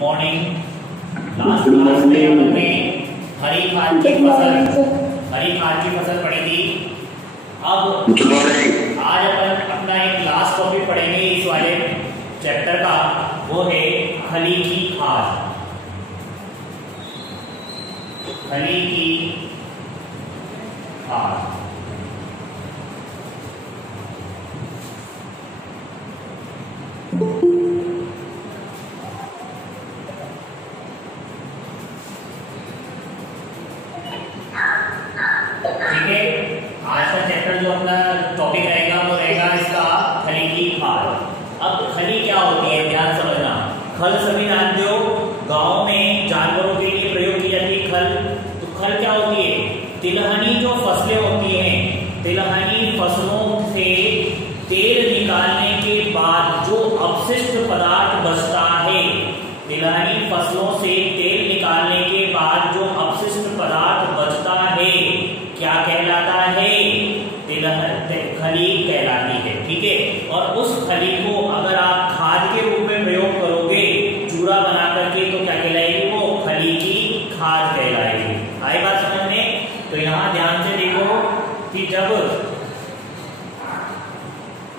Morning. Last class में हमने हरी खाद की फसल पढ़ी थी। अब आज अपन अपना एक लास्ट टॉपिक पढ़ेंगे इस वाले चैप्टर का, वो है खली की खाद। खली की खाद जो अपना टॉपिक रहेगा वो रहेगा इसका खली की खाद। अब खली क्या होती है, ध्यान समझना। खल सभी जानते हो, गांव में जानवरों के लिए प्रयोग की जाती है खल। तो खल क्या होती है? तिलहनी जो फसलें होती हैं, तिलहनी फसलों से तेल निकालने के बाद जो अपशिष्ट पदार्थ बचता है, तिलहनी फसलों से तेल निकालने के बाद जो अपशिष्ट पदार्थ बचता है क्या कहलाता है? खली कहलाती है। ठीक है। और उस खली को अगर आप खाद के रूप में प्रयोग करोगे चूरा बना करके, तो क्या कहलाएगी? वो खली की खाद कहलाएगी। आई बात समझ में? तो यहां ध्यान से देखो कि जब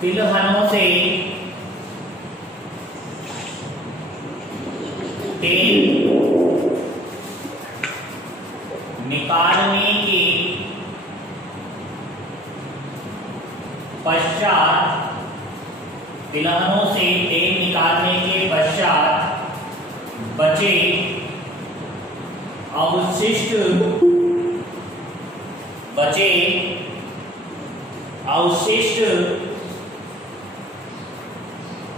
तिलहनों से तेल निकालने के पश्चात, तिलहनों से तेल निकालने के पश्चात बचे अवशिष्ट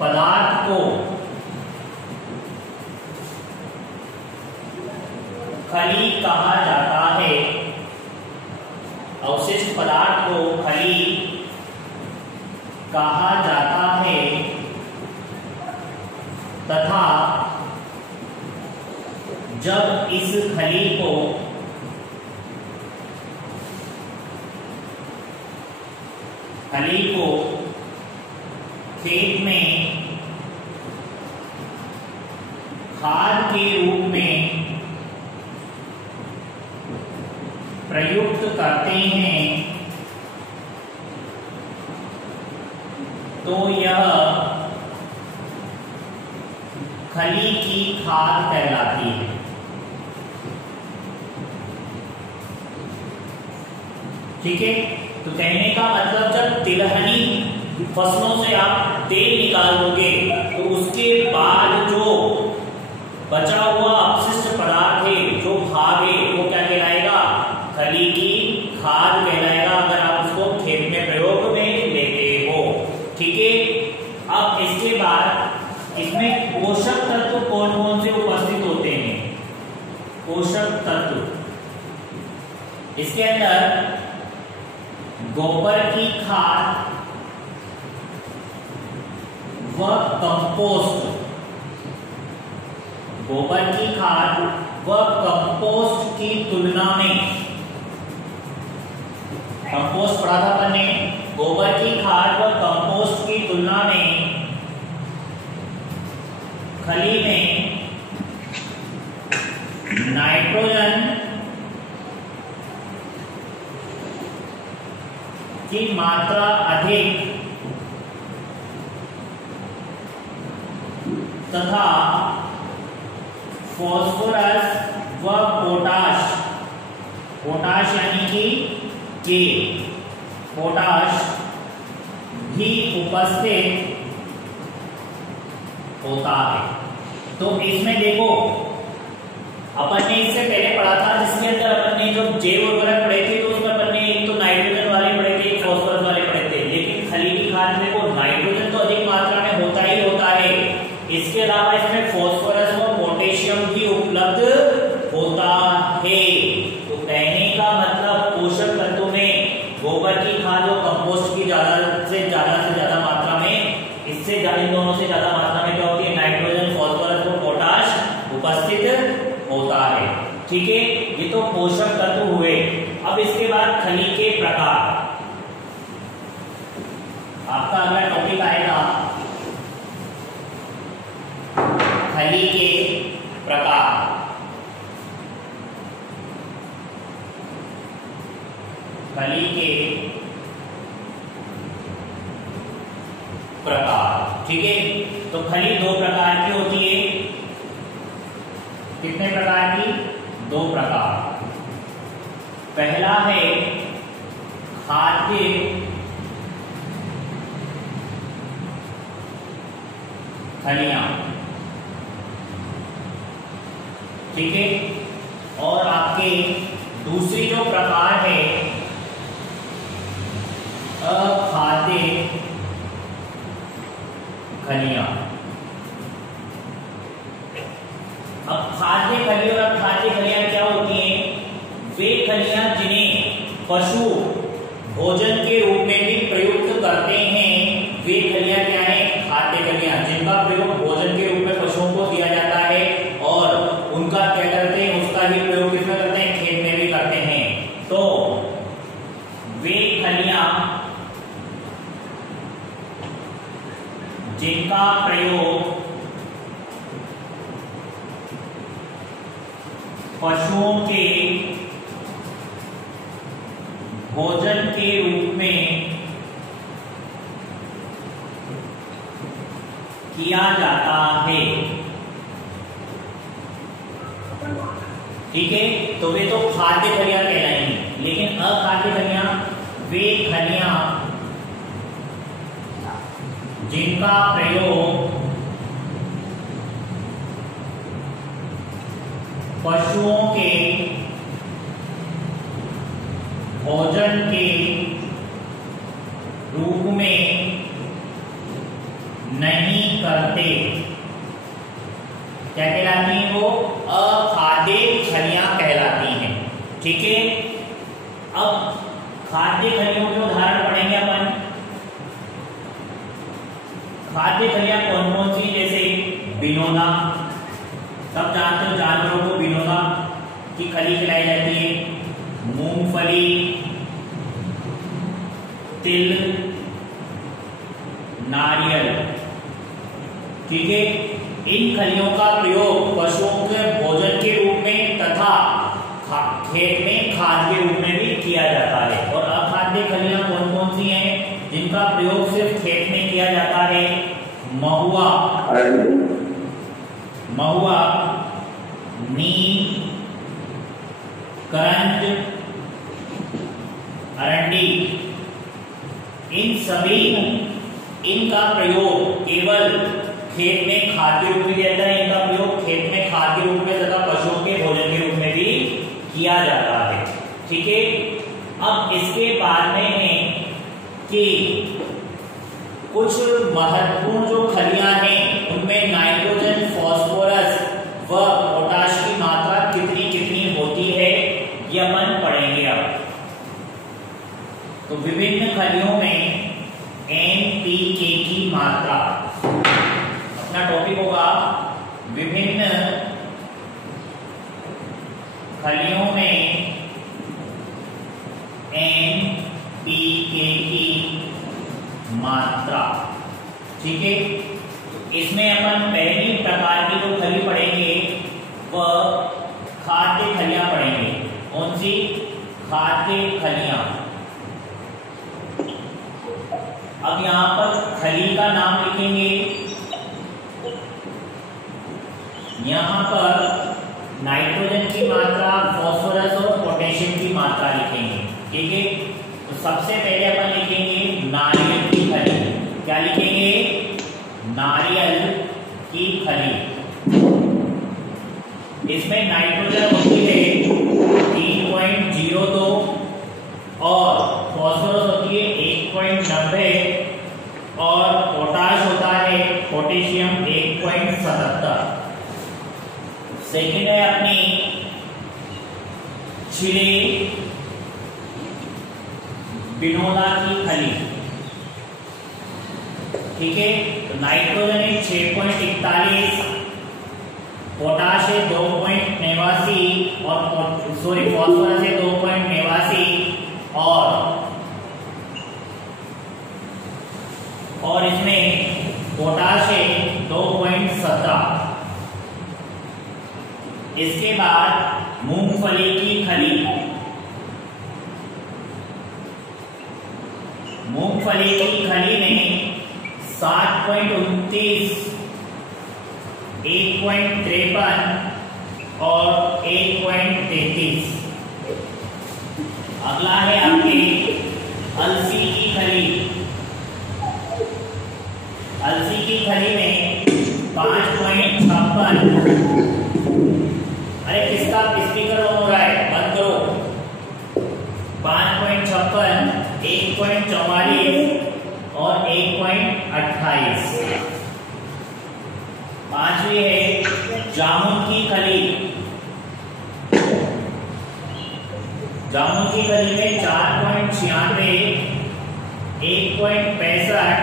पदार्थ को खली कहा जाता है। अवशिष्ट पदार्थ को खली कहा जाता है तथा जब इस खली को खेत में खाद के रूप में प्रयुक्त करते हैं तो यह खली की खाद कहलाती है। ठीक है। तो कहने का मतलब जब तिलहनी फसलों से आप तेल निकालोगे तो उसके बाद जो बचा हुआ अपशिष्ट पदार्थ है, जो भाग है, वो क्या कहलाएगा? खली की खाद कहलाएगा, अगर आप उसको खेत में प्रयोग में लेते हो। ठीक है। अब इसके बाद इसमें पोषक तत्व कौन कौन से उपस्थित होते हैं? पोषक तत्व इसके अंदर गोबर की खाद व कंपोस्ट, गोबर की खाद व कंपोस्ट की तुलना में, कंपोस्ट पढ़ा था अपन ने, गोबर की खाद व कंपोस्ट की तुलना में खली में नाइट्रोजन की मात्रा अधिक तथा फास्फोरस व पोटाश यानी कि के पोटाश भी उपस्थित होता है। तो इसमें देखो अपन ने इससे पहले पढ़ा था जिसके अंदर अपन ने जो जैव उर्वरक पढ़े थे, तो उसमें अपन ने एक तो नाइट्रोजन वाले पढ़े थे, एक फास्फोरस वाले पढ़े थे। लेकिन खली की खाद में वो नाइट्रोजन तो अधिक मात्रा में होता ही होता है, इसके अलावा इसमें फास्फोरस व पोटेशियम भी उपलब्ध होता है। तो कहने का मतलब पोषक तत्वों में गोबर की खाद और कंपोस्ट की ज्यादा से ज्यादा मात्रा में, इससे इन दोनों से ज्यादा मात्रा में क्या होती है? नाइट्रोजन, फास्फोरस व पोटाश उपस्थित होता है। ठीक है। ये तो पोषक तत्व हुए। अब इसके बाद खली के प्रकार, आपका अगला टॉपिक आएगा खली खली के प्रकार। खली के प्रकार, ठीक है। तो खली दो प्रकार की होती है। कितने प्रकार की? दो प्रकार। पहला है खाद्य खलियां, ठीक है। और आपके दूसरी जो प्रकार है अखाद्य खलियां। अब खाद्य खली और अखाद्य खलियां क्या होती हैं? वे खलियां जिन्हें पशु भोजन के रूप में भी प्रयुक्त करते हैं, वे खलियां क्या है? खाद्य खलियां, जिनका प्रयोग भोजन के रूप में पशुओं को दिया जाता है और उनका क्या करते हैं? उसका ही प्रयोग किसमें करते हैं? खेत में भी करते हैं। तो वे खलियां जिनका प्रयोग पशुओं के भोजन के रूप में किया जाता है, ठीक है। तो वे तो खाद्य खलियां कहलाएंगी। लेकिन अखाद्य खलियां वे खलियां जिनका प्रयोग पशुओं के भोजन के रूप में नहीं करते, क्या कहलाती हैं? वो अखाद्य खलियां कहलाती हैं, ठीक है। अब खाद्य खलियों के उदाहरण पढ़ेंगे अपन। खाद्य खलियां कौन कौन सी? जैसे बिनोना, सब जानते हो जानवरों को बिनोना की खली खिलाई जाती है। मूंगफली, तिल, नारियल, ठीक है। इन खलियों का प्रयोग पशुओं के भोजन के रूप में तथा खेत में खाद के रूप में भी किया जाता है। और अखाद्य खलियां कौन कौन सी हैं जिनका प्रयोग सिर्फ खेत में किया जाता है? महुआ, महुआ, नीम, करंज, अरंडी, इन सभी इनका प्रयोग केवल खेत में खाद्य रूप में किया जाता है। इनका प्रयोग खेत में खाद्य रूप में तथा पशुओं के भोजन के रूप में भी किया जाता है, ठीक है। अब इसके बाद में है कि कुछ महत्वपूर्ण जो खलियां हैं उनमें नाइट्रोजन, फास्फोरस व पोटाश की मात्रा कितनी कितनी होती है ये अपन पढ़ेंगे। अब तो विभिन्न खलियों में NPK की मात्रा, अपना टॉपिक होगा विभिन्न खलियों में NPK की मात्रा, ठीक है। इसमें अपन पहली प्रकार की जो खली पढ़ेंगे वह खाद्य खलियां पढ़ेंगे। कौन सी? खाद्य खलियां। अब यहां पर खली का नाम लिखेंगे, यहां पर नाइट्रोजन की मात्रा, फास्फोरस और पोटेशियम की मात्रा लिखेंगे, ठीक है। तो सबसे पहले अपन लिखेंगे नारियल की खली। क्या लिखेंगे? नारियल की खली। इसमें नाइट्रोजन होती है 3.02 और फास्फोरस होती है 1.90 और पोटाश होता है पोटेशियम 1.77। सेकेंड है अपनी छिले बिनोला की खली, ठीक है। तो नाइट्रोजन है 6.41, पोटाश है 2.89 और फास्फोरस है 2.89 और इसमें पोटाश है 2.17, इसके बाद मूंगफली की खली, मूंगफली की खली में 7.29, 1.53 और 1.33। अगला है आपके अलसी की खली, अलसी की खली में 5.56। अरे किसका स्पीकर ऑन हो रहा है, बंद करो। 5.56, 1.44 और 1.28। पांचवी है जामुन की खली, जामुन की खली में 4.96, 1.65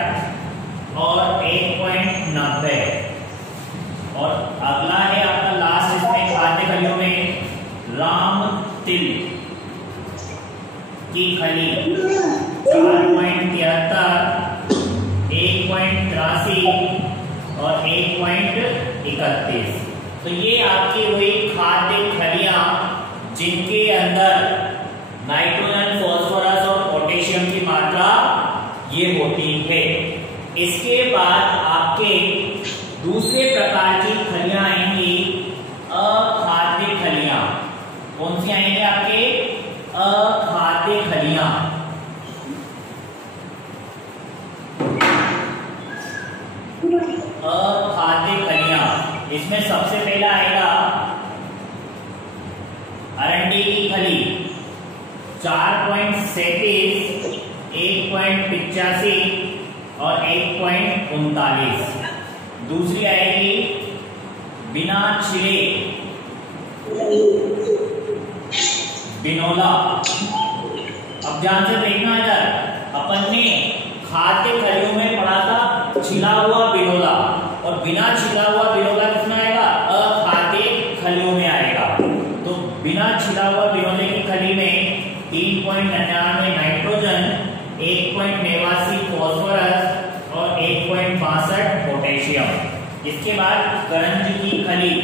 और 1.90। और अगला है आपका लास्ट इसमें खाद्य खलियों में राम तिल की खली 4.73, 1.83 और 1.31। तो ये आपकी हुई खाद्य खलियां जिनके अंदर नाइट्रोजन, फॉस्फोरस और पोटेशियम की मात्रा ये होती है। इसके बाद आपके दूसरे प्रकार की खलियां आएंगी अखाद्य खलियां। कौन सी आएंगी आपके? अखाद्य खलियां। अखाद्य खलियां, इसमें सबसे पहला आएगा अरंडी की खली 4.37, 1.85 और 1.39। दूसरी आएगी बिना छिले बिनोला। अब ध्यान से देखना इधर, अपन ने खाद्य खलियों में पढ़ा था छिला हुआ बिनोला, और बिना छिला हुआ बिनोला किसमें आएगा? अखाद्य खलियों में आएगा। तो बिना छिला हुआ बिनोले की खली में 3.99 नाइट्रोजन, 1.89 फॉस्फोरस और 1.62 पोटेशियम। इसके बाद करंज की खली,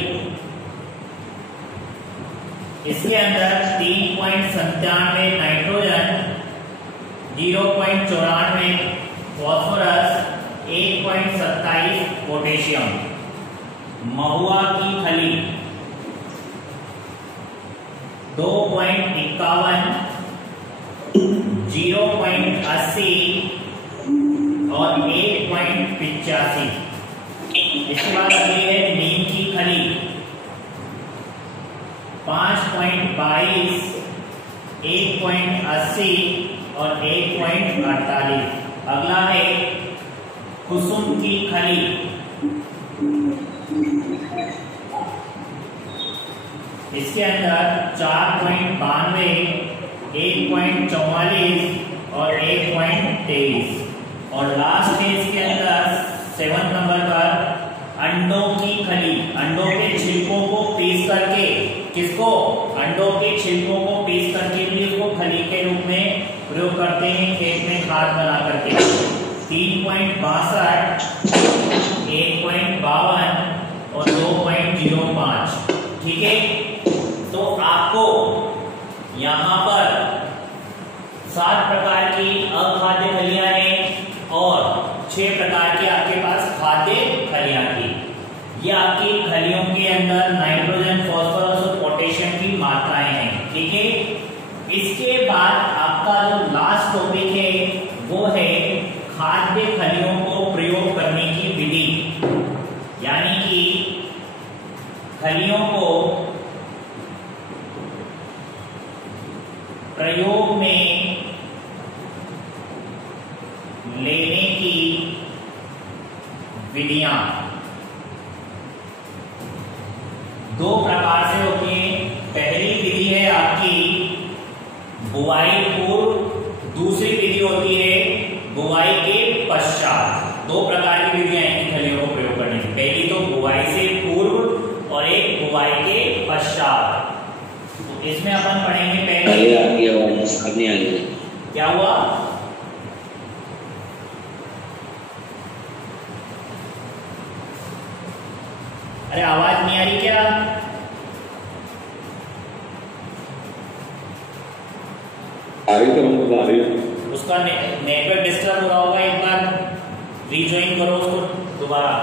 इसके अंदर 3.97 नाइट्रोजन, 0.94 फॉस्फोरस, 1.27 पोटेशियम। महुआ की खली 2.51, 0.80 और 1.85। इसके बाद अगली है नीम की खली 5.22, 1.80 और 1.48। अगला है कुसुम की खली, इसके अंदर 4.92, 1.44 और 1.23। और लास्ट है इसके अंदर 7 नंबर पर अंडों की खली। अंडों के छिलकों को पीस करके, किसको? अंडों के छिलकों को पीस करके भी उसको खली के रूप में प्रयोग करते हैं खेत में खाद बना करके। 3.62, 1.52 और 2.05। ठीक है, तो आपको यहाँ पर 7 प्रकार की अखाद्य खलियां हैं और 6 प्रकार की आपके पास खाद्य खलियां थी। ये आपकी खलियों के अंदर नाइट्रोजन, फॉस्फोरस और पोटेशियम की मात्राएं हैं। ठीक है, इसके बाद आपका जो लास्ट टॉपिक है वो है खाद्य खलियों को प्रयोग करने की विधि, यानी कि खलियों को प्रयोग में लेने की विधियां 2 प्रकार से होती हैं। पहली विधि है आपकी बुआई पूर्व, दूसरी विधि होती है बुआई के पश्चात। 2 प्रकार की विधियां हैं खलियों को प्रयोग करने की। पहली तो बुआई से पूर्व और एक बुआई के पश्चात। तो इसमें अपन पढ़ेंगे पहले। क्या हुआ? अरे आवाज नहीं आ रही क्या? उसका नेटवर्क डिस्टर्ब हो रहा होगा, एक बार रीजॉइन करो उसको दोबारा।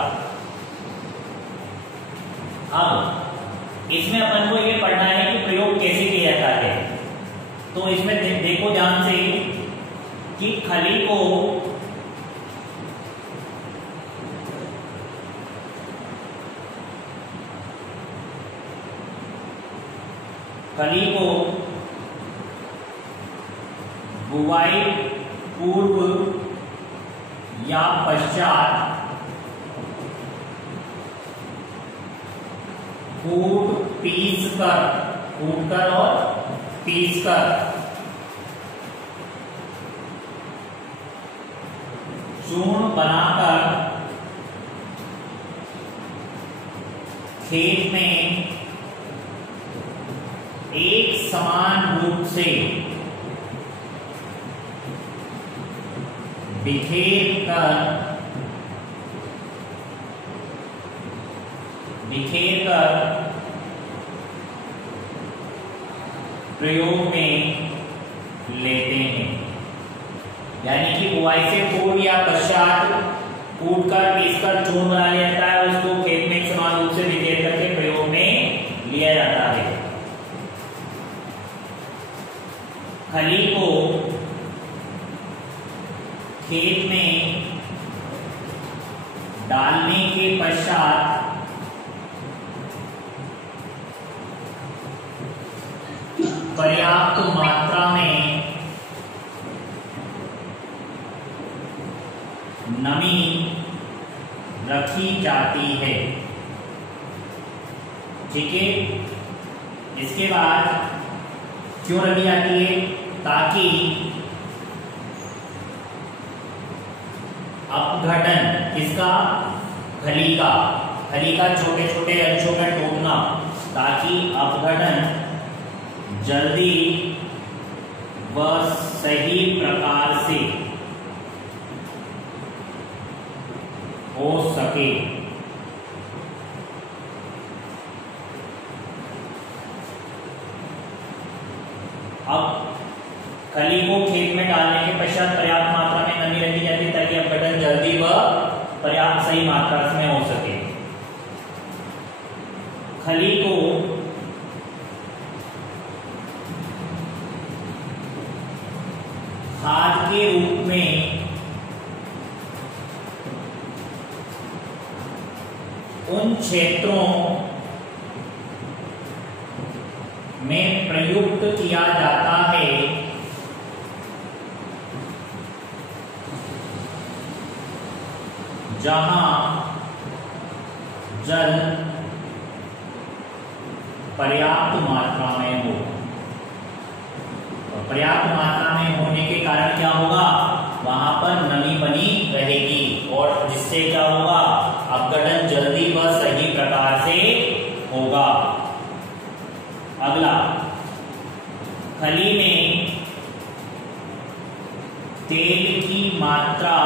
अब इसमें अपन को ये पढ़ना है कि प्रयोग कैसे किया जाता है। तो इसमें देखो ध्यान से कि खली को बुवाई पूर्व या पश्चात कूट कर और पीस कर चूर्ण बनाकर खेत में एक समान रूप से बिखेर कर प्रयोग में लेते हैं। यानी कि बुआई से पूर्व या पश्चात कूट कर पीस कर चूर्ण बना लिया जाता है, उसको खेत में एक समान रूप से बिखेर करके प्रयोग में लिया जाता है। खली को खेत में डालने के पश्चात पर्याप्त मात्रा में नमी रखी जाती है। ठीक है, इसके बाद क्यों रखी जाती है? ताकि अपघटन किसका? खली का छोटे छोटे अंशों में टूटना, ताकि अपघटन जल्दी व सही प्रकार से हो सके। अब खली को खेत में डालने के पश्चात पर्याप्त मात्रा में नमी रखी जाती है ताकि अपघटन जल्दी व पर्याप्त सही मात्रा में हो सके। खली को खाद के रूप में उन क्षेत्रों में प्रयुक्त किया जाता है जहां जल पर्याप्त मात्रा में हो। पर्याप्त मात्रा में होने के कारण क्या होगा? वहां पर नमी बनी रहेगी और जिससे क्या होगा? अपघटन जल्दी व सही प्रकार से होगा। अगला, खली में तेल की मात्रा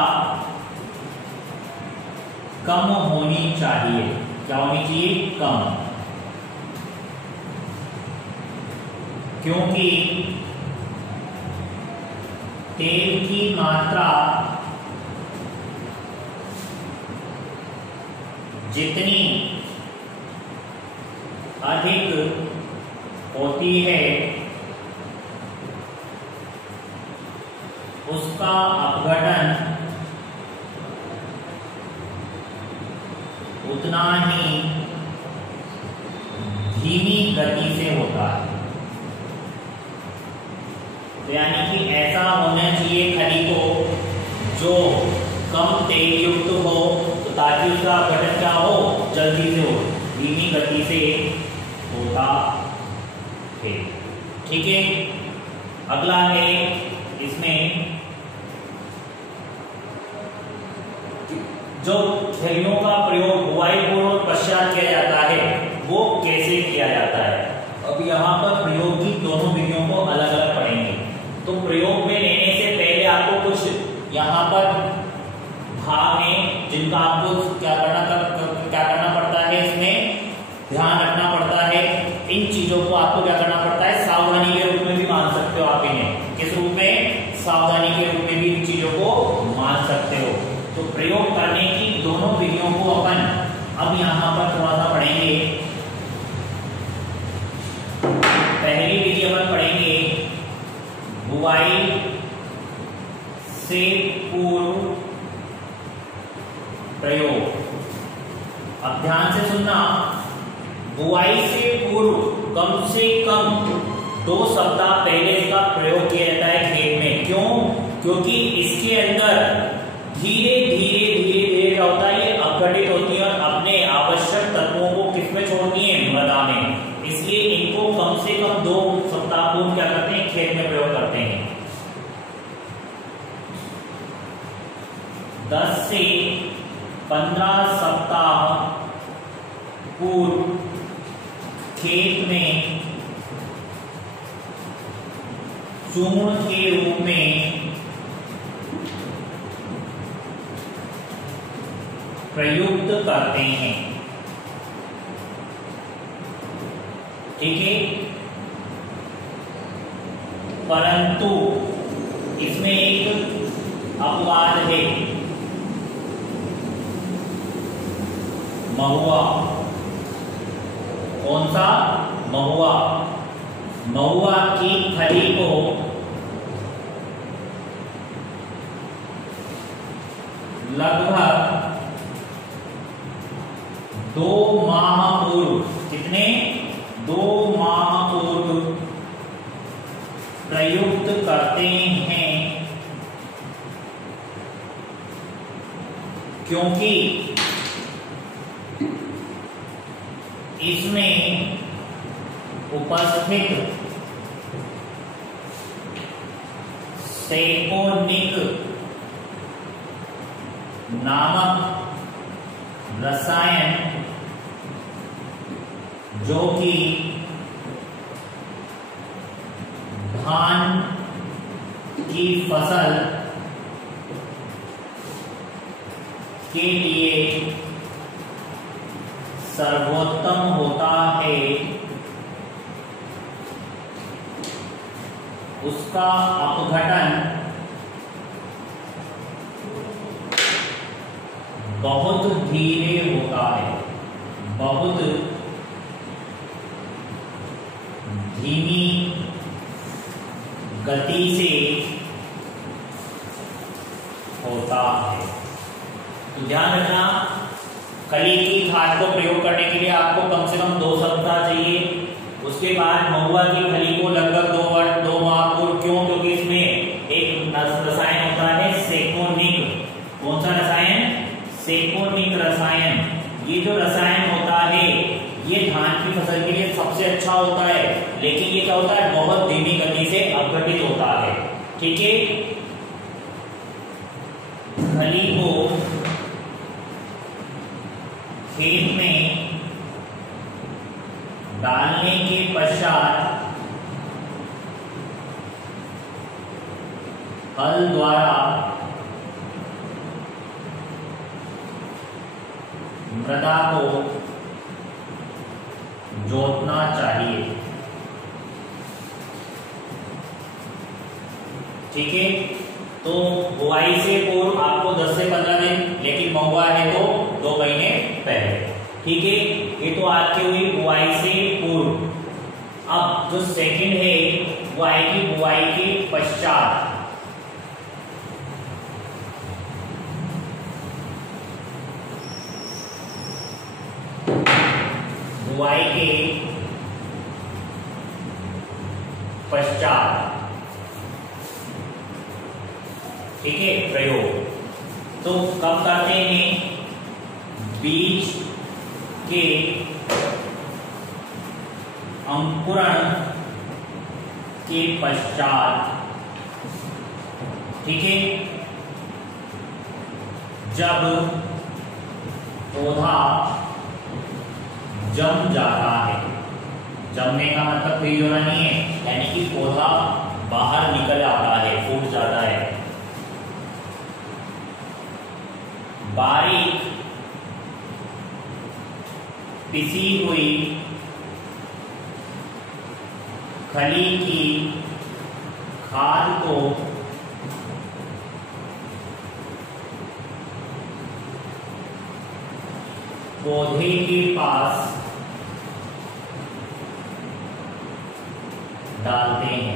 कम होनी चाहिए। क्या होनी चाहिए? कम। क्योंकि तेल की मात्रा जितनी अधिक होती है उसका अपघटन उतना ही धीमी गति से होता है। तो यानी कि ऐसा होना चाहिए खली को जो कम तेल युक्त हो, तो ताकि उसका अपघटन क्या हो? जल्दी से हो, धीमी गति से होता है। ठीक है, अगला है इसमें जो खलियों का प्रयोग बुआई पूर्व और पश्चात किया जाता है वो कैसे किया जाता है। अब यहाँ पर प्रयोग की दोनों विधियों को अलग अलग पढ़ेंगे। तो प्रयोग में लेने से पहले आपको कुछ यहाँ पर भाग हैं जिनका आपको क्या करना पड़ता है, इसमें ध्यान रखना पड़ता है। इन चीजों को आपको क्या करना पड़ता है? सावधानी के रूप में भी मान सकते हो आप इन्हें। किस रूप में? बुआई से पूर्व कम से कम 2 सप्ताह पहले इसका प्रयोग किया जाता है खेत में। क्यों? क्योंकि इसके अंदर धीरे धीरे क्या होता है, ये अपघटित होती है और अपने आवश्यक तत्वों को किसमें छोड़ती है, मृदा में। इसलिए इनको कम से कम 2 सप्ताह पूर्व क्या करते हैं, खेत में प्रयोग करते हैं। 10 से 15 सप्ताह पूर्व खेत में चूर्ण के रूप में प्रयुक्त करते हैं। ठीक है, परंतु इसमें एक अपवाद है। महुआ, कौन सा? महुआ। महुआ की फली को लगभग 2 माह पूर्व, कितने? 2 माह पूर्व प्रयुक्त करते हैं, क्योंकि इसमें उपस्थित सेपोनिक नामक रसायन, जो कि धान की फसल के लिए सर्वोत्तम होता है, उसका अपघटन बहुत धीरे होता है, बहुत धीमी गति से होता है। तो ध्यान रखना, खली की खाद को प्रयोग करने के लिए आपको कम से कम 2 सप्ताह चाहिए। उसके बाद महुआ की खली को लगभग 2 माह पूर्व। क्यों? क्योंकि इसमें एक रसायन होता है सेपोनिक। कौन सा रसायन? सेपोनिक रसायन। ये जो रसायन होता है ये धान की फसल के लिए सबसे अच्छा होता है, लेकिन ये क्या होता है, बहुत धीमी गति से अपघटित होता है। ठीक है, खली को खेत में डालने के पश्चात हल द्वारा मृदा को जोतना चाहिए। ठीक है, तो बुआई से पूर्व आपको 10 से 15 दिन, लेकिन महुआ है तो 2 महीने पहले। ठीक है, ये तो आपकी हुई बुआई से पूर्व। अब जो सेकंड है वो आएगी बुआई के पश्चात। बुआई के पश्चात, ठीक है, प्रयोग तो कब करते हैं? बीज के अंकुरण के पश्चात। ठीक है, जब पौधा जम जाता है। जमने का मतलब फ्रीज होना नहीं है, यानी कि पौधा बाहर निकल आता है, फूट जाता है। बारीक पिसी हुई खली की खाद को पौधे के पास डालते हैं।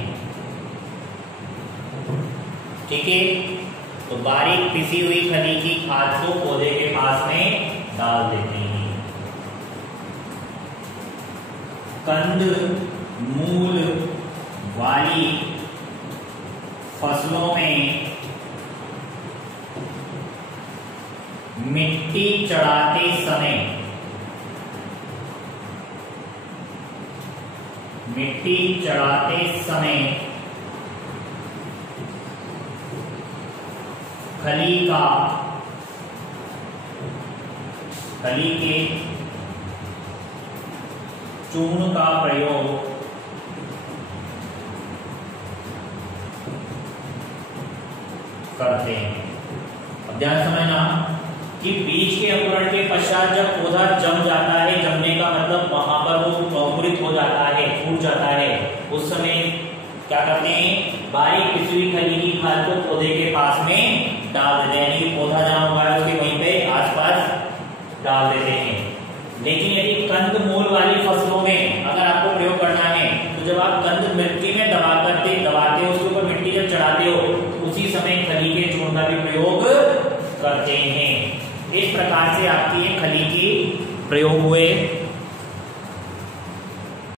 ठीक है, तो बारीक पिसी हुई खली की खाद को पौधे के पास में डाल देते हैं। कंद मूल वाली फसलों में मिट्टी चढ़ाते समय खली के चूर्ण का प्रयोग करते हैं। अब ध्यान समझना कि बीज के अंकुरण के पश्चात जब पौधा जम जाता है, जमने का मतलब वहां पर वो अंकुरित हो जाता है, फूट जाता है, उस समय क्या करते हैं, बारीक पिसी हुई खली की खाद को पौधे के पास में डाल देते हैं, यानी पौधा जहां हुआ है उसके वहीं पे आसपास डाल देते हैं। लेकिन यदि कंद मूल वाली फसलों में अगर आपको प्रयोग करना है तो जब आप कंद मिट्टी में दबाते हो, उसके ऊपर मिट्टी जब चढ़ाते हो, उसी समय खली के चूर्ण का भी प्रयोग करते हैं। इस प्रकार से आपकी खली के प्रयोग हुए।